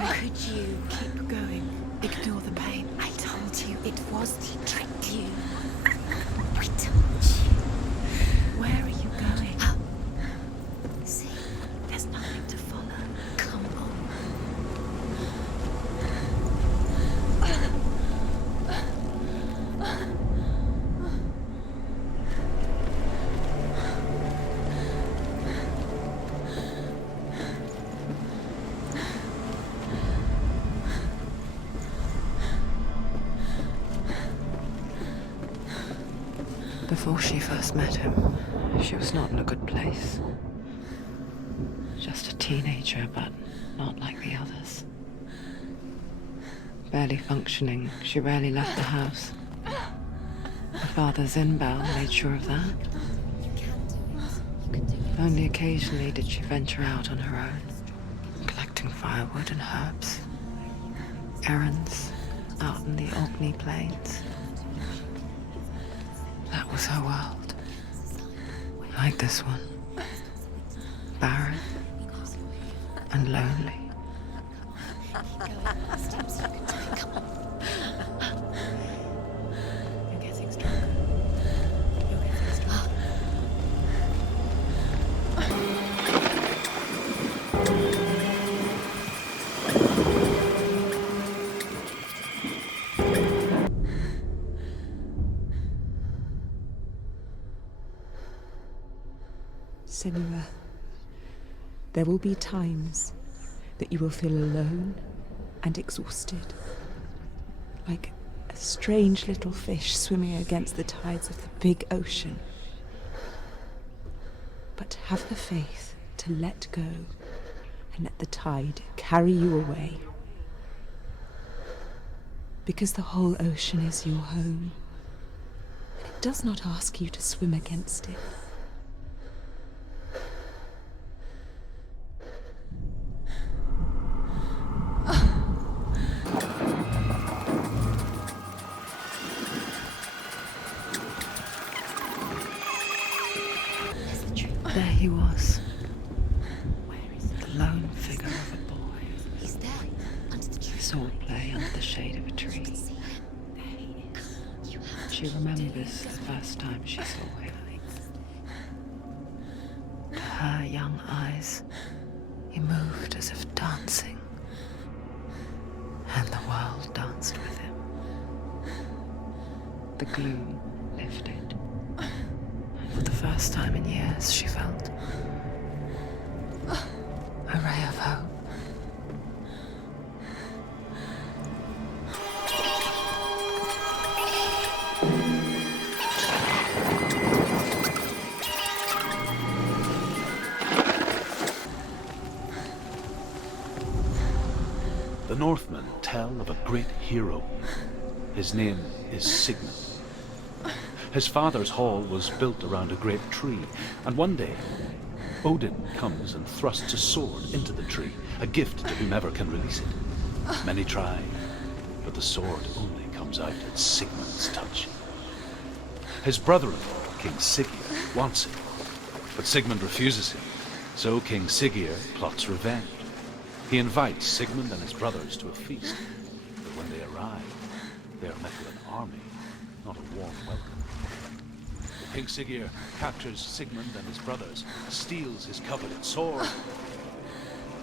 How could you keep going? Ignore the pain. I told you it was to trick you. I told you. Where are you going? See, There's nothing to follow. come on. Before she first met him, she was not in a good place. Just a teenager, but not like the others. Barely functioning, she rarely left the house. Her father Zinbao made sure of that. You can do it. You can do it. Only occasionally did she venture out on her own, collecting firewood and herbs. Errands out in the Orkney Plains. That was her world. Like this one. Barren and lonely. You're getting stronger. You're getting stronger. Senua, there will be times that you will feel alone and exhausted, like a strange little fish swimming against the tides of the big ocean. But have the faith to let go and let the tide carry you away. Because the whole ocean is your home, and it does not ask you to swim against it. There he was. The lone figure of a boy. He's there, under the tree. Swordplay under the shade of a tree. See him? There he is. You have She remembers the first time she saw him. To her young eyes, he moved as if dancing. And the world danced with him. The gloom lifted. For the first time in years, she felt a ray of hope. The Northmen tell of a great hero. His name is Sigmund. His father's hall was built around a great tree, and one day, Odin comes and thrusts a sword into the tree, a gift to whomever can release it. Many try, but the sword only comes out at Sigmund's touch. His brother-in-law, King Siggeir, wants it, but Sigmund refuses him, so King Siggeir plots revenge. He invites Sigmund and his brothers to a feast, but when they arrive, they are met with an army, not a warm welcome. King Siggeir captures Sigmund and his brothers, steals his coveted sword,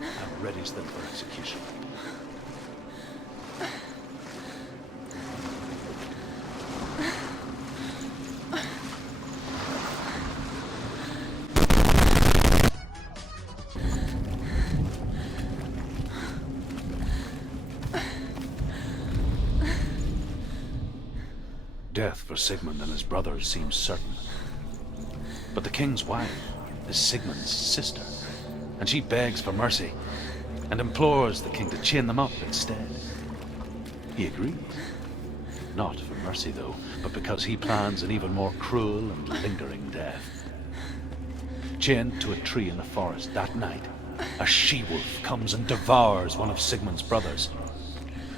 and readies them for execution. Death for Sigmund and his brothers seems certain. But the king's wife is Sigmund's sister, and she begs for mercy and implores the king to chain them up instead. He agrees. Not for mercy, though, but because he plans an even more cruel and lingering death. Chained to a tree in the forest that night, a she-wolf comes and devours one of Sigmund's brothers.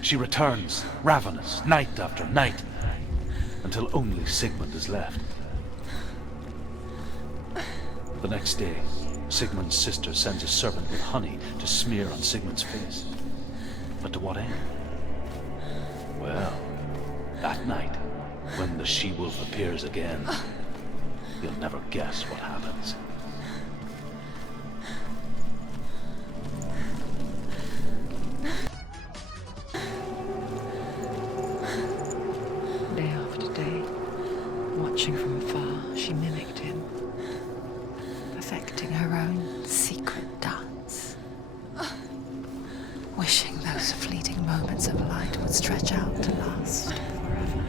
She returns, ravenous, night after night, until only Sigmund is left. The next day, Sigmund's sister sends a servant with honey to smear on Sigmund's face. But to what end? Well, that night, when the she-wolf appears again, you'll never guess what happens. Day after day, watching from afar, she mimicked him, perfecting her own secret dance, wishing those fleeting moments of light would stretch out to last forever.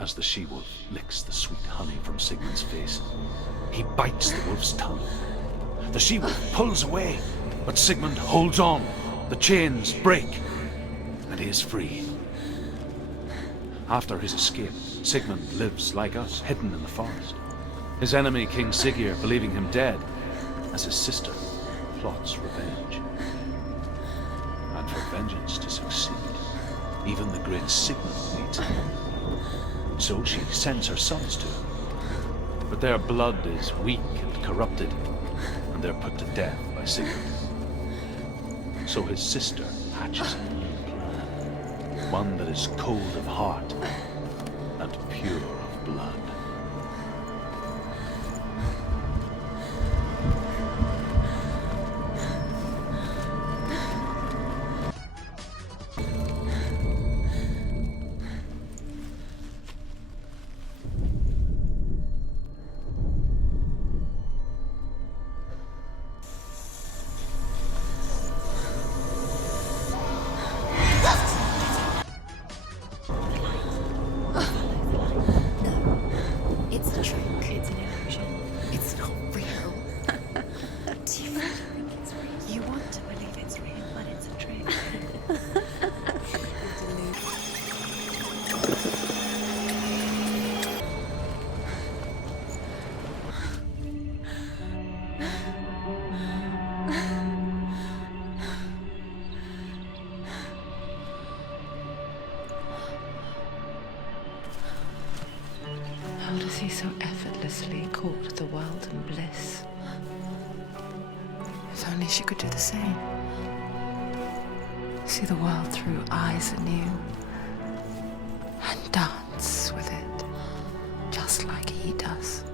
As the she-wolf licks the sweet honey from Sigmund's face, he bites the wolf's tongue. The she-wolf pulls away, but Sigmund holds on. The chains break, and he is free. After his escape, Sigmund lives like us, hidden in the forest. His enemy, King Siggeir, believing him dead, as his sister plots revenge. And for vengeance to succeed, even the great Sigmund needs him. So she sends her sons to him. But their blood is weak and corrupted, and they're put to death by Sigmund. So his sister hatches a new plan, one that is cold of heart and pure of blood. It's a trick. It's an illusion. It's not real. Do you really think it's real? You want to believe it's real, but it's a trick. It's a illusion. How does he so effortlessly court the world and bliss? If only she could do the same. See the world through eyes anew and dance with it, just like he does.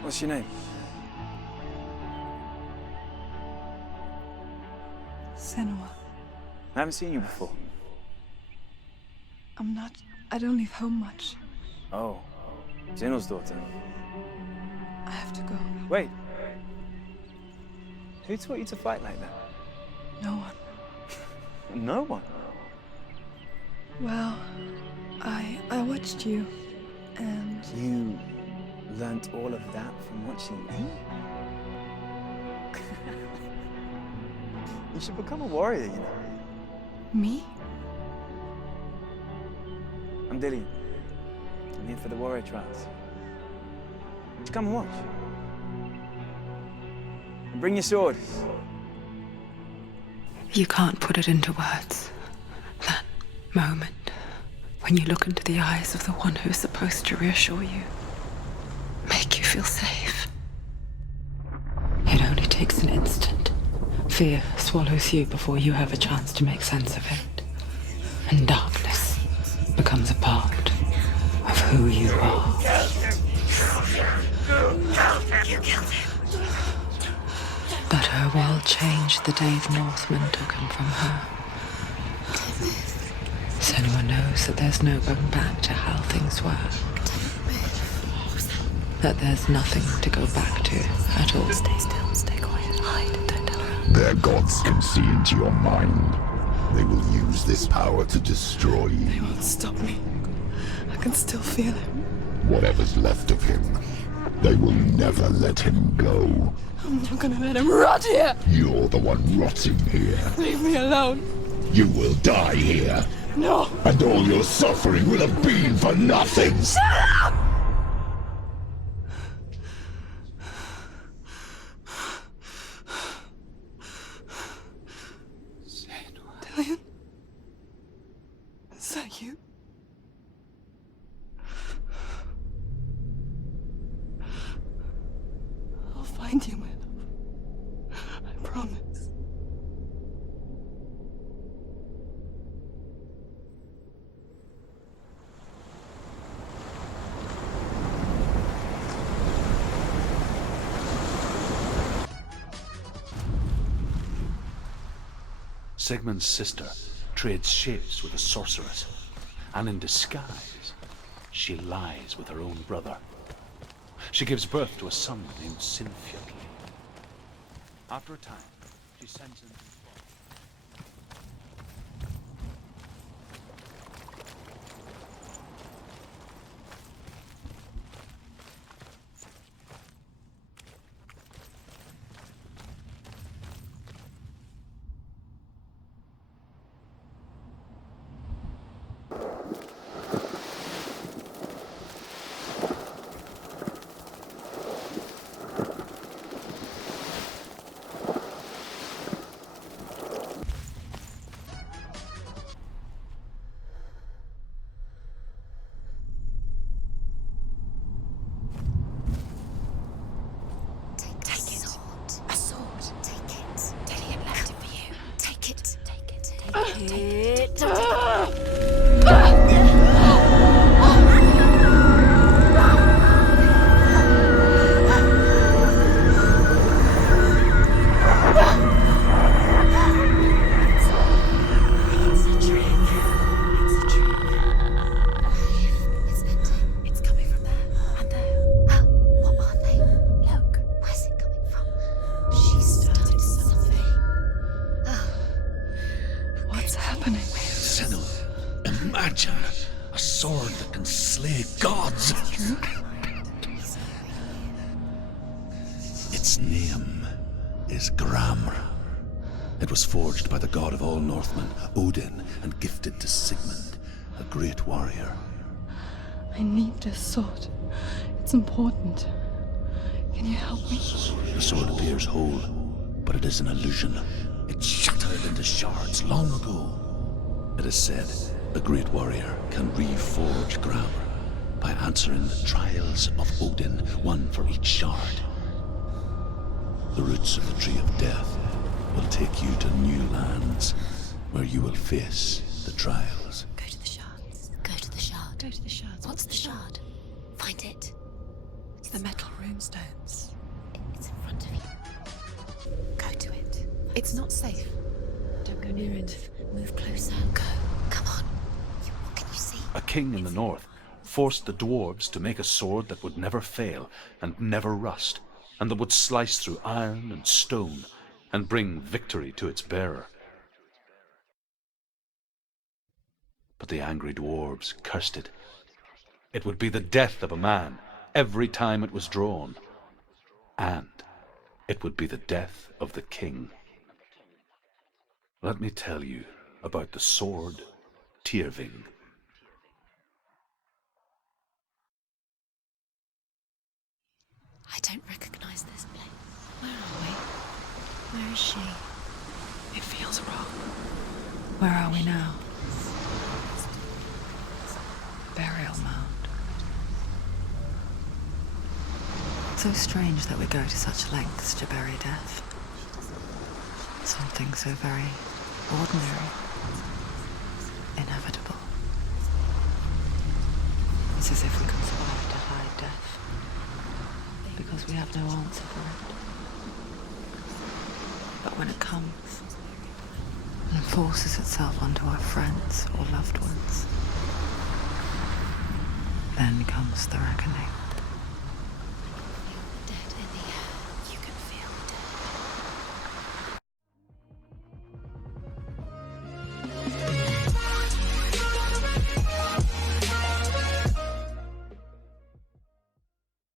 What's your name? Senua. I haven't seen you before. I don't leave home much. Oh, Zenua's daughter. I have to go. Wait. Who taught you to fight like that? No one. No one. Well, I watched you, and You learnt all of that from watching me? You should become a warrior, you know. me? I'm Dillian. I'm here for the warrior trials. Would you come and watch? And bring your sword. You can't put it into words. That moment when you look into the eyes of the one who's supposed to reassure you, make you feel safe. It only takes an instant. Fear swallows you before you have a chance to make sense of it. And darkness becomes a part of who you are. But her world changed the day the Northmen took him from her. Senua knows that there's no going back to how things were. That there's nothing to go back to at all. Stay still, stay quiet, hide, don't tell her. Their gods can see into your mind. They will use this power to destroy you. They won't stop me. I can still feel him. Whatever's left of him, they will never let him go. I'm not gonna let him rot here. You're the one rotting here. Leave me alone. You will die here. No. And all your suffering will have been for nothing. Shut up! Dillian? Is that you? I'll find you, my love. I promise. Sigmund's sister trades shapes with a sorceress, and in disguise, she lies with her own brother. She gives birth to a son named Sinfjotli. After a time, she sends him to Its name is Gramr. It was forged by the god of all Northmen, Odin, and gifted to Sigmund, a great warrior. I need this sword. It's important. Can you help me? The sword appears whole, but it is an illusion. It shattered into shards long ago. It is said the great warrior can reforge Gramr by answering the trials of Odin, one for each shard. The roots of the Tree of Death will take you to new lands where you will face the trials. Go to the shards. Go to the shard. Go to the shards. What's the shard? Find it. It's the metal runestones. It's in front of you. Go to it. It's not safe. Don't go near it. Move closer. Go. Come on. What can you see? A king in the north forced the dwarves to make a sword that would never fail and never rust, and that would slice through iron and stone and bring victory to its bearer. But the angry dwarves cursed it. It would be the death of a man every time it was drawn, and it would be the death of the king. Let me tell you about the sword Tyrving. I don't recognize this place. Where are we? Where is she? It feels wrong. Where are we now? Burial mound. So strange that we go to such lengths to bury death. Something so very ordinary, inevitable. It's as if we conspire to hide death, because we have no answer for it. But when it comes and forces itself onto our friends or loved ones, then comes the reckoning.